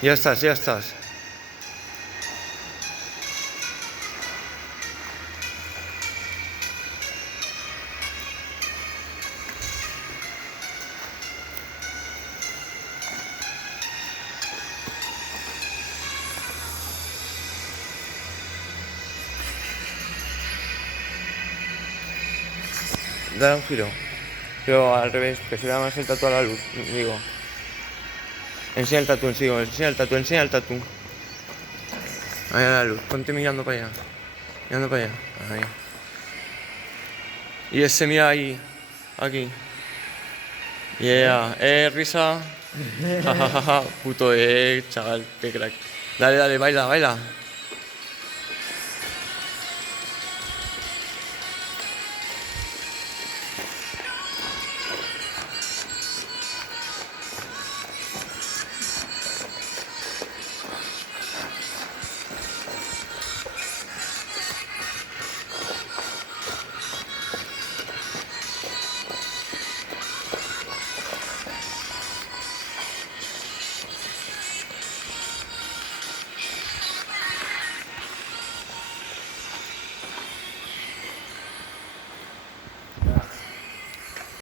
Ya estás, ya estás. Dale un giro. Pero al revés, que se vea más el tatu a la luz. Digo, enseña el tatu, sigo, enseña el tatu, enseña el tatu. Ahí a la luz, ponte mirando para allá. Mirando para allá. Ahí. Y ese mira ahí. Aquí. Yeah. Risa. Ja, ja, ja, ja. Puto chaval, qué crack. Dale, dale, baila, baila.